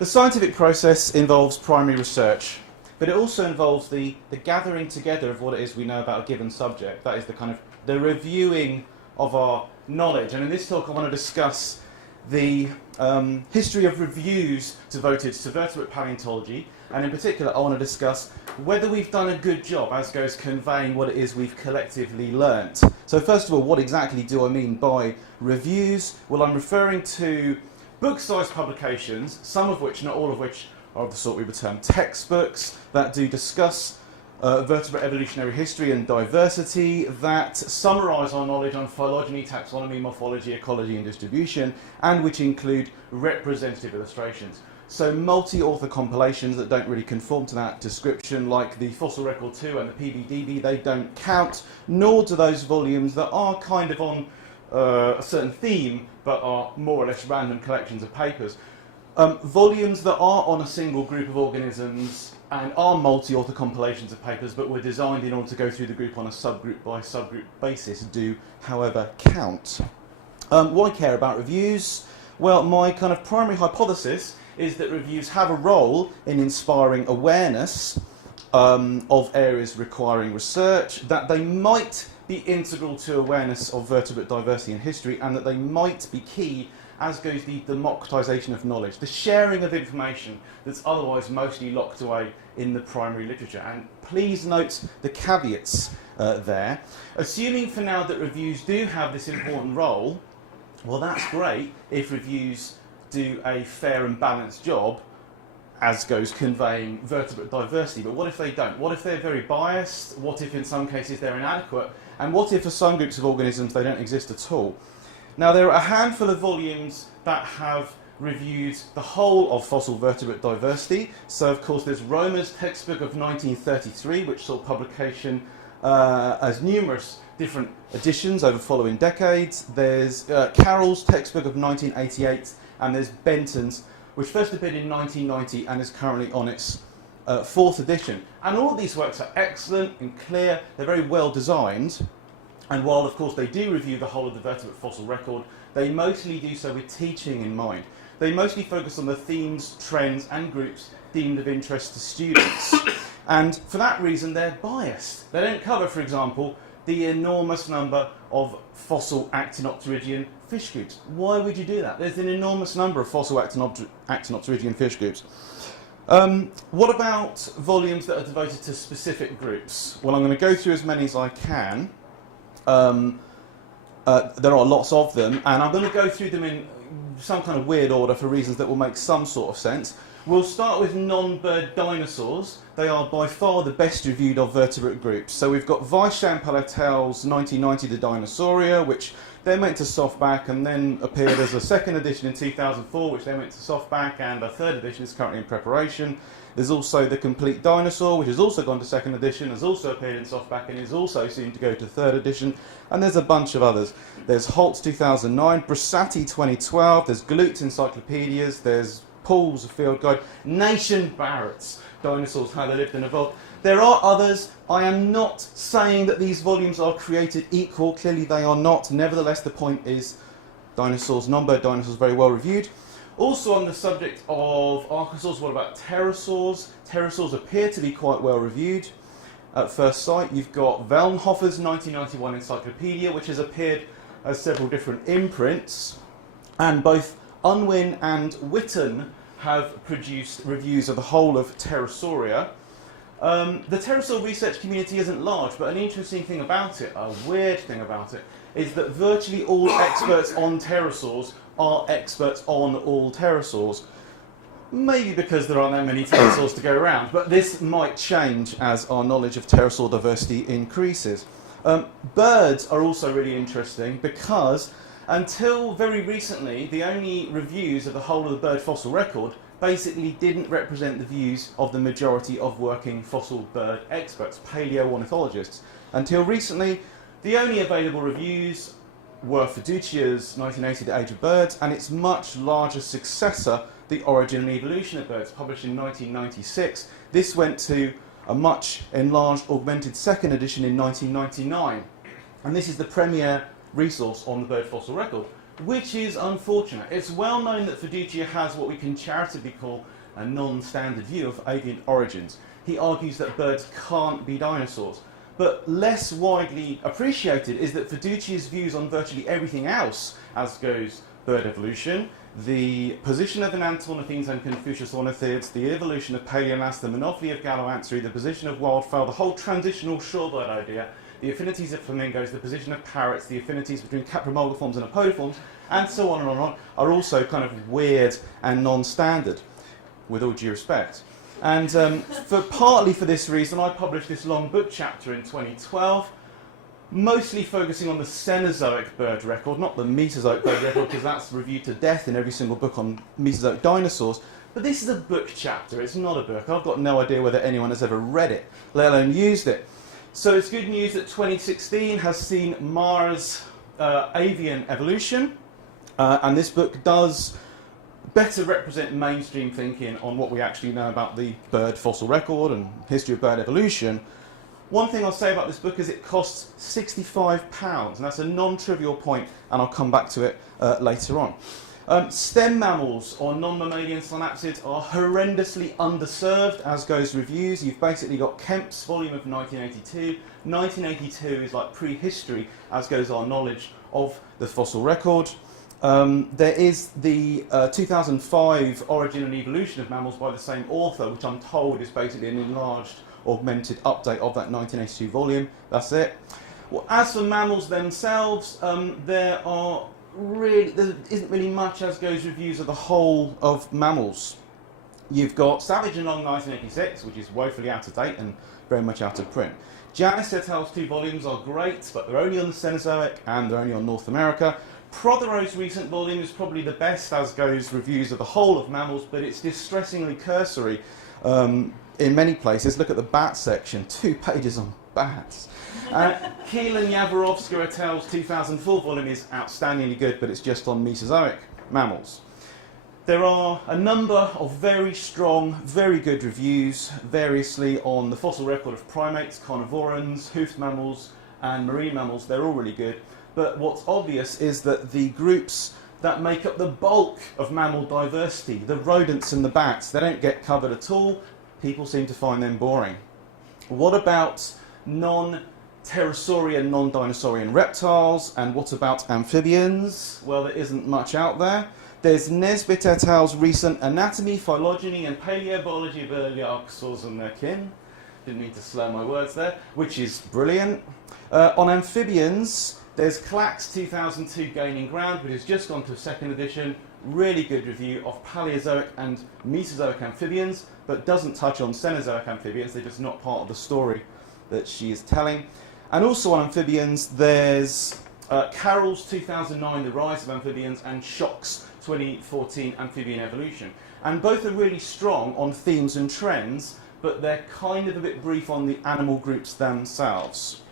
The scientific process involves primary research, but it also involves the gathering together of what it is we know about a given subject. That is the reviewing of our knowledge. And in this talk I want to discuss the history of reviews devoted to vertebrate paleontology, and in particular I want to discuss whether we've done a good job as goes conveying what it is we've collectively learnt. So first of all, what exactly do I mean by reviews? Well, I'm referring to book-sized publications, some of which, not all of which, are of the sort we would term textbooks, that do discuss vertebrate evolutionary history and diversity, that summarise our knowledge on phylogeny, taxonomy, morphology, ecology and distribution, and which include representative illustrations. So multi-author compilations that don't really conform to that description, like the Fossil Record 2 and the PBDB, they don't count, nor do those volumes that are kind of on a certain theme, but are more or less random collections of papers. Volumes that are on a single group of organisms and are multi-author compilations of papers, but were designed in order to go through the group on a subgroup by subgroup basis, do, however, count. Why care about reviews? Well, my kind of primary hypothesis is that reviews have a role in inspiring awareness of areas requiring research, that they might be integral to awareness of vertebrate diversity and history, and that they might be key, as goes the democratisation of knowledge, the sharing of information that's otherwise mostly locked away in the primary literature. And please note the caveats there. Assuming for now that reviews do have this important role, well, that's great if reviews do a fair and balanced job, as goes conveying vertebrate diversity. But what if they don't? What if they're very biased? What if in some cases they're inadequate? And what if for some groups of organisms they don't exist at all? Now, there are a handful of volumes that have reviewed the whole of fossil vertebrate diversity. So, of course, there's Romer's textbook of 1933, which saw publication as numerous different editions over following decades. There's Carroll's textbook of 1988, and there's Benton's, which first appeared in 1990 and is currently on its fourth edition. And all of these works are excellent and clear, they're very well designed, and while of course they do review the whole of the vertebrate fossil record, they mostly do so with teaching in mind. They mostly focus on the themes, trends and groups deemed of interest to students. And for that reason they're biased. They don't cover, for example, the enormous number of fossil actinopterygian fish groups. Why would you do that? There's an enormous number of fossil actinopterygian fish groups. What about volumes that are devoted to specific groups? Well, I'm going to go through as many as I can. There are lots of them, and I'm going to go through them in some kind of weird order for reasons that will make some sort of sense. We'll start with non-bird dinosaurs. They are by far the best reviewed of vertebrate groups. So we've got Weissham-Paletel's 1990 The Dinosauria, which then went to softback and then appeared as a second edition in 2004, which then went to softback, and a third edition is currently in preparation. There's also The Complete Dinosaur, which has also gone to second edition, has also appeared in softback, and is also soon to go to third edition. And there's a bunch of others. There's Holt's 2009, Brasati 2012, there's Glut's Encyclopedias, there's Paul's Field Guide, Naish and Barrett's Dinosaurs, How They Lived and Evolved. There are others. I am not saying that these volumes are created equal. Clearly they are not. Nevertheless, the point is dinosaurs, non-bird dinosaurs, very well reviewed. Also on the subject of archosaurs, what about pterosaurs? Pterosaurs appear to be quite well reviewed. At first sight, you've got Velnhofer's 1991 Encyclopedia, which has appeared as several different imprints. And both Unwin and Witten have produced reviews of the whole of Pterosauria. The pterosaur research community isn't large, but an interesting thing about it, a weird thing about it, is that virtually all experts on pterosaurs are experts on all pterosaurs. Maybe because there aren't that many pterosaurs to go around, but this might change as our knowledge of pterosaur diversity increases. Birds are also really interesting because until very recently, the only reviews of the whole of the bird fossil record basically didn't represent the views of the majority of working fossil bird experts, paleontologists. Until recently, the only available reviews were Fiducia's 1980 The Age of Birds and its much larger successor, The Origin and Evolution of Birds, published in 1996. This went to a much enlarged, augmented second edition in 1999. And this is the premier resource on the bird fossil record. which is unfortunate. It's well known that Fiducia has what we can charitably call a non-standard view of avian origins. He argues that birds can't be dinosaurs. But less widely appreciated is that Fiducia's views on virtually everything else, as goes bird evolution, the position of the Neanderthals and Confucius ornithids, the evolution of Paleontologists, the monopoly of galloantry, the position of wildfowl, the whole transitional shorebird idea, the affinities of flamingos, the position of parrots, the affinities between capromulgiforms and apodiforms, and so on and on, are also kind of weird and non-standard, with all due respect. And partly for this reason, I published this long book chapter in 2012, mostly focusing on the Cenozoic bird record, not the Mesozoic bird record, because that's reviewed to death in every single book on Mesozoic dinosaurs. But this is a book chapter, it's not a book. I've got no idea whether anyone has ever read it, let alone used it. So it's good news that 2016 has seen Mara's avian evolution, and this book does better represent mainstream thinking on what we actually know about the bird fossil record and history of bird evolution. One thing I'll say about this book is it costs £65, and that's a non-trivial point, and I'll come back to it later on. Stem mammals, or non-mammalian synapsids, are horrendously underserved, as goes reviews. You've basically got Kemp's volume of 1982. 1982 is like prehistory, as goes our knowledge of the fossil record. There is the 2005 Origin and Evolution of Mammals by the same author, which I'm told is basically an enlarged, augmented update of that 1982 volume. That's it. Well, as for mammals themselves, there isn't really much as goes reviews of the whole of mammals. You've got Savage and Long 1986, which is woefully out of date and very much out of print. Janis et al.'s 2 volumes are great, but they're only on the Cenozoic and they're only on North America. Prothero's recent volume is probably the best as goes reviews of the whole of mammals, but it's distressingly cursory in many places. Look at the bat section, 2 pages on bats. Keel and Yavorovska et al.'s 2004 volume is outstandingly good, but it's just on Mesozoic mammals. There are a number of very strong, very good reviews, variously on the fossil record of primates, carnivorans, hoofed mammals, and marine mammals. They're all really good. But what's obvious is that the groups that make up the bulk of mammal diversity, the rodents and the bats, they don't get covered at all. People seem to find them boring. What about non-pterosaurian, non-dinosaurian reptiles? And what about amphibians? Well, there isn't much out there. There's Nesbitt et al.'s recent Anatomy, Phylogeny and Paleobiology of Early Archosaurs and Their Kin. Didn't mean to slur my words there, which is brilliant. On amphibians, there's Clack's 2002 Gaining Ground, which has just gone to a 2nd edition. Really good review of Paleozoic and Mesozoic amphibians, but doesn't touch on Cenozoic amphibians. They're just not part of the story that she is telling. And also on amphibians, there's Carroll's 2009 The Rise of Amphibians and Schock's 2014 Amphibian Evolution. And both are really strong on themes and trends, but they're kind of a bit brief on the animal groups themselves.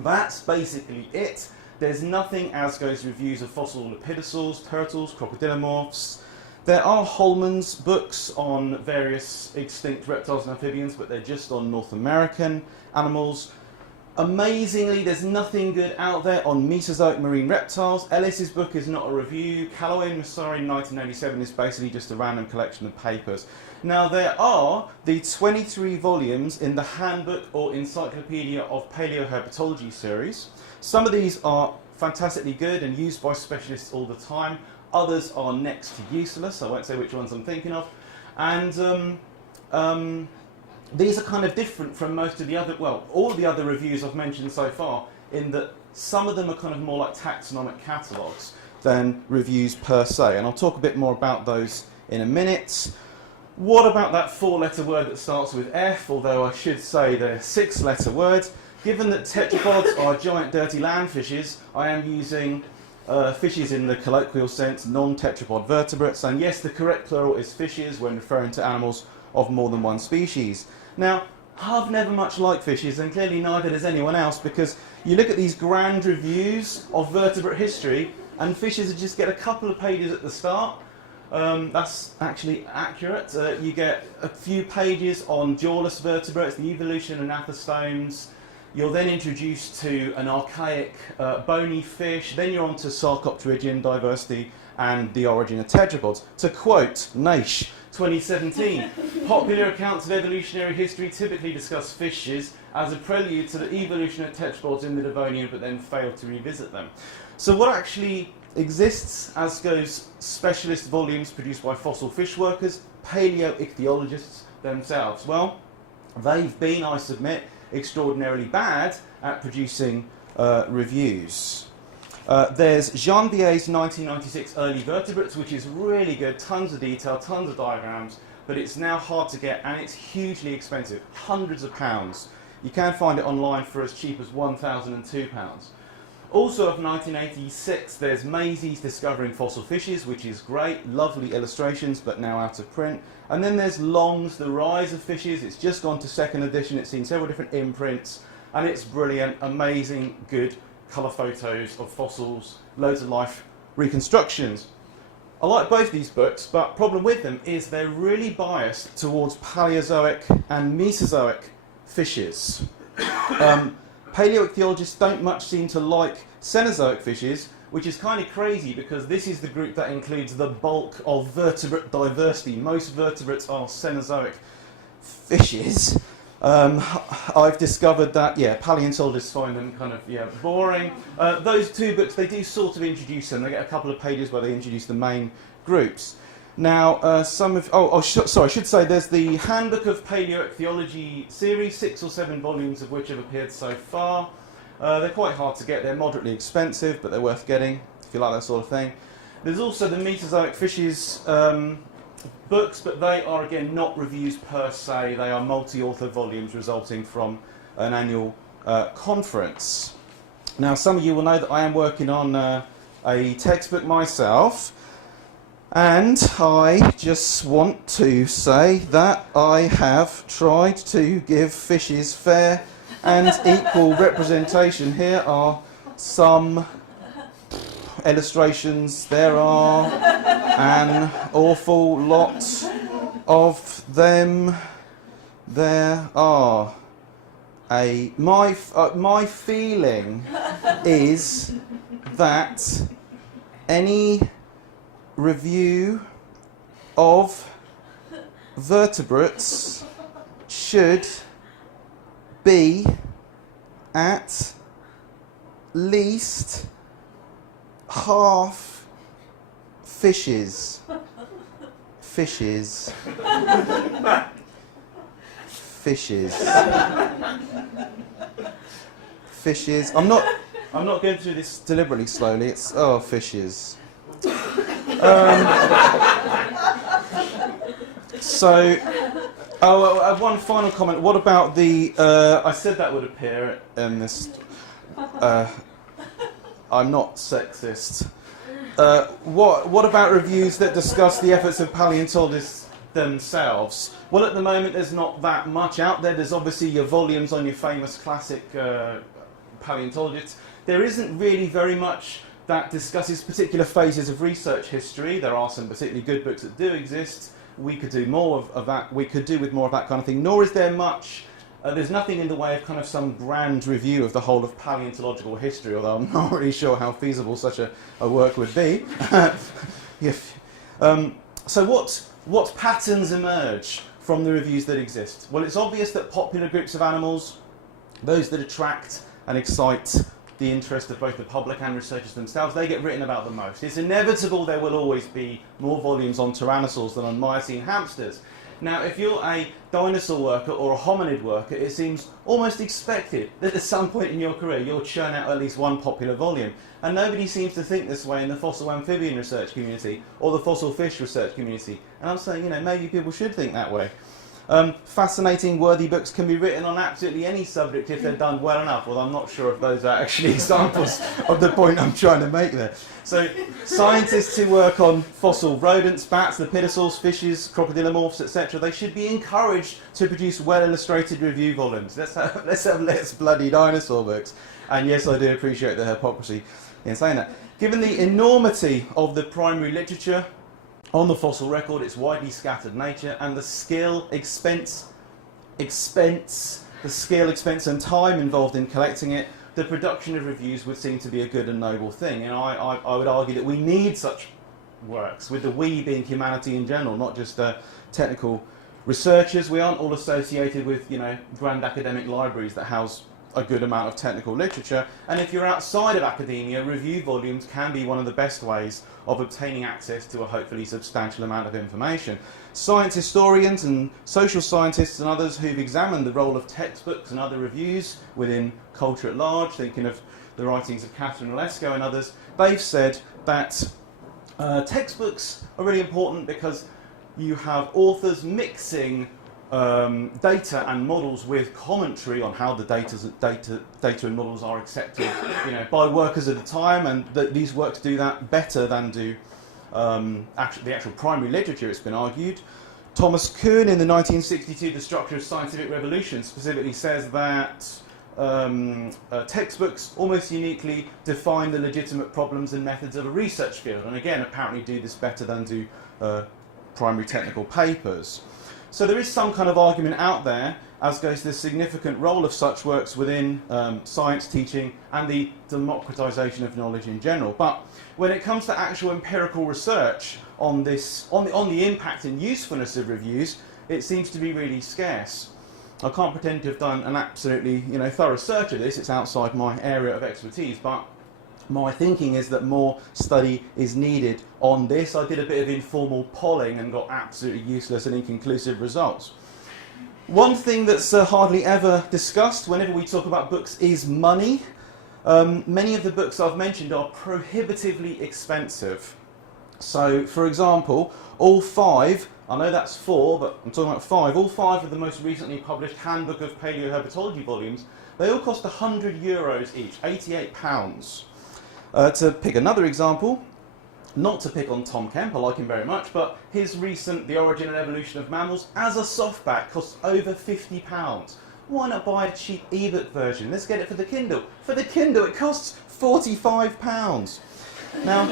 That's basically it. There's nothing as goes reviews of fossil lepidosaurs, turtles, crocodilomorphs. There are Holman's books on various extinct reptiles and amphibians, but they're just on North American animals. Amazingly, there's nothing good out there on Mesozoic marine reptiles. Ellis's book is not a review. Calloway and Massari in 1987 is basically just a random collection of papers. Now, there are the 23 volumes in the Handbook or Encyclopedia of Paleoherpetology series. Some of these are fantastically good and used by specialists all the time. Others are next to useless. I won't say which ones I'm thinking of. And these are kind of different from most of the other, well, all of the other reviews I've mentioned so far, in that some of them are kind of more like taxonomic catalogues than reviews per se. And I'll talk a bit more about those in a minute. What about that 4-letter word that starts with F, although I should say they're 6-letter words? Given that tetrapods are giant dirty land fishes, I am using fishes in the colloquial sense, non-tetrapod vertebrates, and yes, the correct plural is fishes when referring to animals of more than one species. Now, I've never much liked fishes, and clearly neither does anyone else, because you look at these grand reviews of vertebrate history, and fishes just get a couple of pages at the start. That's actually accurate. You get a few pages on jawless vertebrates, the evolution of gnathostomes, You're then introduced to an archaic bony fish, then you're on to Sarcopterygian diversity and the origin of tetrapods. To quote Naish, 2017, popular accounts of evolutionary history typically discuss fishes as a prelude to the evolution of tetrapods in the Devonian, but then fail to revisit them. So what actually exists, as goes specialist volumes produced by fossil fish workers, paleoichthyologists themselves? Well, they've been, I submit, extraordinarily bad at producing reviews. There's Janvier's 1996 Early Vertebrates, which is really good, tons of detail, tons of diagrams, but it's now hard to get and it's hugely expensive, hundreds of pounds. You can find it online for as cheap as £1,002. Also of 1986, there's Maisie's Discovering Fossil Fishes, which is great, lovely illustrations, but now out of print. And then there's Long's The Rise of Fishes. It's just gone to second edition. It's seen several different imprints, and it's brilliant, amazing, good colour photos of fossils, loads of life reconstructions. I like both these books, but problem with them is they're really biased towards Paleozoic and Mesozoic fishes. Paleoichthyologists don't much seem to like Cenozoic fishes, which is kind of crazy because this is the group that includes the bulk of vertebrate diversity. Most vertebrates are Cenozoic fishes. I've discovered that, paleontologists find them kind of, boring. Those two books, they do sort of introduce them. They get a couple of pages where they introduce the main groups. Now, I should say there's the Handbook of Paleoichthyology series, 6 or 7 volumes of which have appeared so far. They're quite hard to get. They're moderately expensive, but they're worth getting if you like that sort of thing. There's also the Mesozoic fishes books, but they are, again, not reviews per se. They are multi-author volumes resulting from an annual conference. Now, some of you will know that I am working on a textbook myself, and I just want to say that I have tried to give fishes fair and equal representation. Here are some illustrations. There are an awful lot of them. There are my feeling is that any review of vertebrates should be at least half fishes. Fishes. I'm not going through this deliberately slowly. It's fishes. One final comment. What about the? I said that would appear in this. I'm not sexist. What about reviews that discuss the efforts of paleontologists themselves? Well, at the moment, there's not that much out there. There's obviously your volumes on your famous classic paleontologists. There isn't really very much that discusses particular phases of research history. There are some particularly good books that do exist. We could do more of that. We could do with more of that kind of thing. Nor is there much. There's nothing in the way of kind of some grand review of the whole of paleontological history, although I'm not really sure how feasible such a work would be. So what patterns emerge from the reviews that exist? Well, it's obvious that popular groups of animals, those that attract and excite the interest of both the public and researchers themselves, they get written about the most. It's inevitable there will always be more volumes on tyrannosaurs than on Miocene hamsters. Now, if you're a dinosaur worker or a hominid worker, it seems almost expected that at some point in your career you'll churn out at least one popular volume. And nobody seems to think this way in the fossil amphibian research community or the fossil fish research community. And I'm saying, maybe people should think that way. Fascinating, worthy books can be written on absolutely any subject if they're done well enough, although I'm not sure if those are actually examples of the point I'm trying to make there. So, scientists who work on fossil rodents, bats, lepidosaurs, fishes, crocodilomorphs, etc., they should be encouraged to produce well-illustrated review volumes. Let's have less bloody dinosaur books. And yes, I do appreciate the hypocrisy in saying that. Given the enormity of the primary literature on the fossil record, its widely scattered nature, and the skill, expense, the skill, expense and time involved in collecting it, the production of reviews would seem to be a good and noble thing. And I would argue that we need such works, with the we being humanity in general, not just technical researchers. We aren't all associated with, you know, grand academic libraries that house a good amount of technical literature. And if you're outside of academia, review volumes can be one of the best ways of obtaining access to a hopefully substantial amount of information. Science historians and social scientists and others who've examined the role of textbooks and other reviews within culture at large, thinking of the writings of Catherine Olesko and others, they've said that textbooks are really important because you have authors mixing data and models with commentary on how the data and models are accepted, you know, by workers at the time, and these works do that better than do the actual primary literature, it's been argued. Thomas Kuhn in the 1962 The Structure of Scientific Revolution specifically says that textbooks almost uniquely define the legitimate problems and methods of a research field, and again apparently do this better than do primary technical papers. So there is some kind of argument out there as goes to the significant role of such works within science teaching and the democratisation of knowledge in general. But when it comes to actual empirical research on this, on the impact and usefulness of reviews, it seems to be really scarce. I can't pretend to have done an absolutely, you know, thorough search of this. It's outside my area of expertise, but my thinking is that more study is needed on this. I did a bit of informal polling and got absolutely useless and inconclusive results. One thing that's hardly ever discussed whenever we talk about books is money. Many of the books I've mentioned are prohibitively expensive. So, for example, all five, I know that's four, but I'm talking about five, all five of the most recently published Handbook of Paleoherpetology volumes, they all cost €100 each, £88. To pick another example, not to pick on Tom Kemp, I like him very much, but his recent The Origin and Evolution of Mammals as a softback costs over £50. Why not buy a cheap ebook version? Let's get it for the Kindle. For the Kindle it costs £45. Now,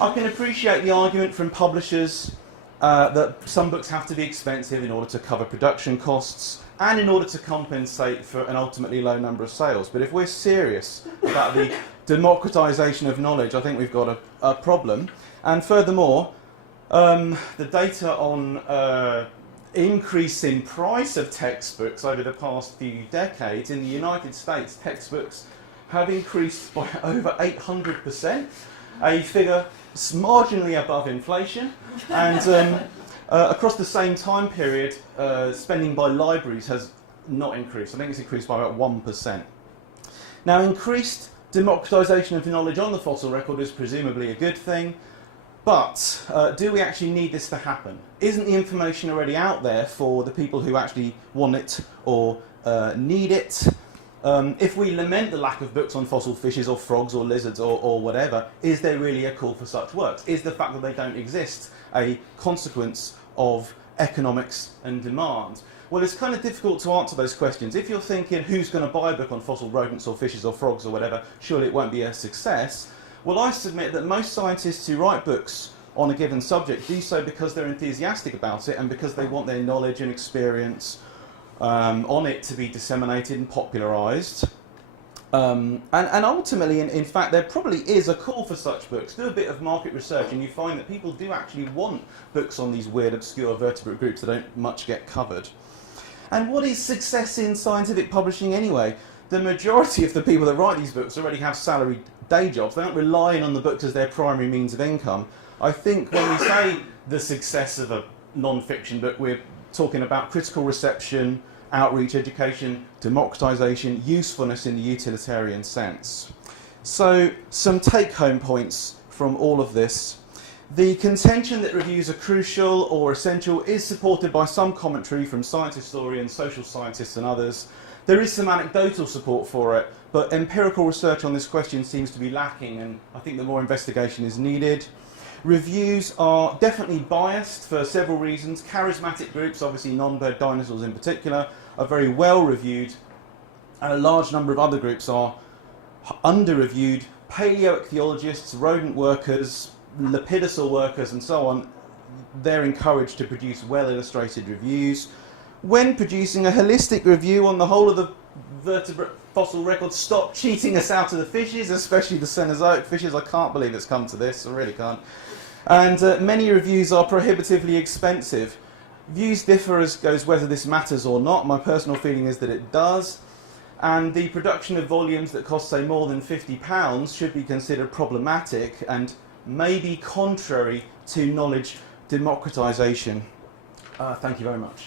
I can appreciate the argument from publishers that some books have to be expensive in order to cover production costs and in order to compensate for an ultimately low number of sales. But if we're serious about the democratisation of knowledge, I think we've got a problem. And furthermore, the data on increase in price of textbooks over the past few decades in the United States, textbooks have increased by over 800%, a figure marginally above inflation, and across the same time period, spending by libraries has not increased. I think it's increased by about 1%. Now, increased democratisation of knowledge on the fossil record is presumably a good thing, but do we actually need this to happen? Isn't the information already out there for the people who actually want it or need it? If we lament the lack of books on fossil fishes or frogs or lizards or whatever, is there really a call for such works? Is the fact that they don't exist a consequence of economics and demand? Well, it's kind of difficult to answer those questions. If you're thinking, who's going to buy a book on fossil rodents or fishes or frogs or whatever, surely it won't be a success. Well, I submit that most scientists who write books on a given subject do so because they're enthusiastic about it and because they want their knowledge and experience on it to be disseminated and popularised. And ultimately, in fact, there probably is a call for such books. Do a bit of market research and you find that people do actually want books on these weird, obscure vertebrate groups that don't much get covered. And what is success in scientific publishing anyway? The majority of the people that write these books already have salaried day jobs. They aren't relying on the books as their primary means of income. I think when we say the success of a non-fiction book, we're talking about critical reception, outreach, education, democratisation, usefulness in the utilitarian sense. So, some take-home points from all of this. The contention that reviews are crucial or essential is supported by some commentary from science historians, social scientists and others. There is some anecdotal support for it, but empirical research on this question seems to be lacking, and I think that more investigation is needed. Reviews are definitely biased for several reasons. Charismatic groups, obviously non-bird dinosaurs in particular, are very well reviewed, and a large number of other groups are under-reviewed. Paleoichthyologists, rodent workers, lepidosaur workers and so on, they're encouraged to produce well-illustrated reviews. When producing a holistic review on the whole of the vertebrate fossil records stop cheating us out of the fishes, especially the Cenozoic fishes. I can't believe it's come to this, I really can't. And many reviews are prohibitively expensive. Views differ as goes whether this matters or not. My personal feeling is that it does. And the production of volumes that cost, say, more than £50 should be considered problematic and maybe contrary to knowledge democratisation. Thank you very much.